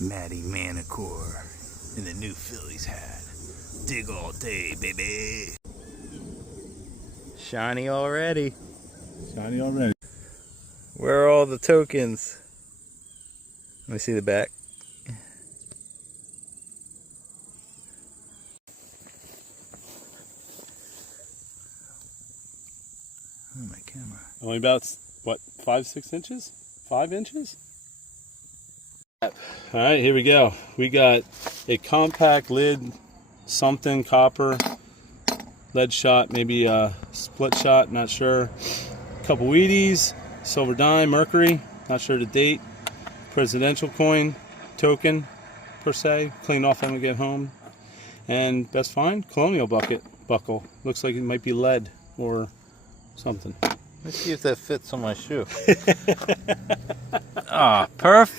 Matty Manicore in the new Phillies hat. Dig all day, baby. Shiny already. Shiny already. Where are all the tokens? Let me see the back. Oh, my camera. Only about, what, 5-6 inches? 5 inches? Alright, here we go. We got a compact lid, something copper, lead shot, maybe a split shot, not sure. A couple Wheaties, silver dime, mercury, not sure the date. Presidential coin, token, per se, clean off when we get home. And best find, Colonial buckle. Looks like it might be lead or something. Let's see if that fits on my shoe. Ah, perfect.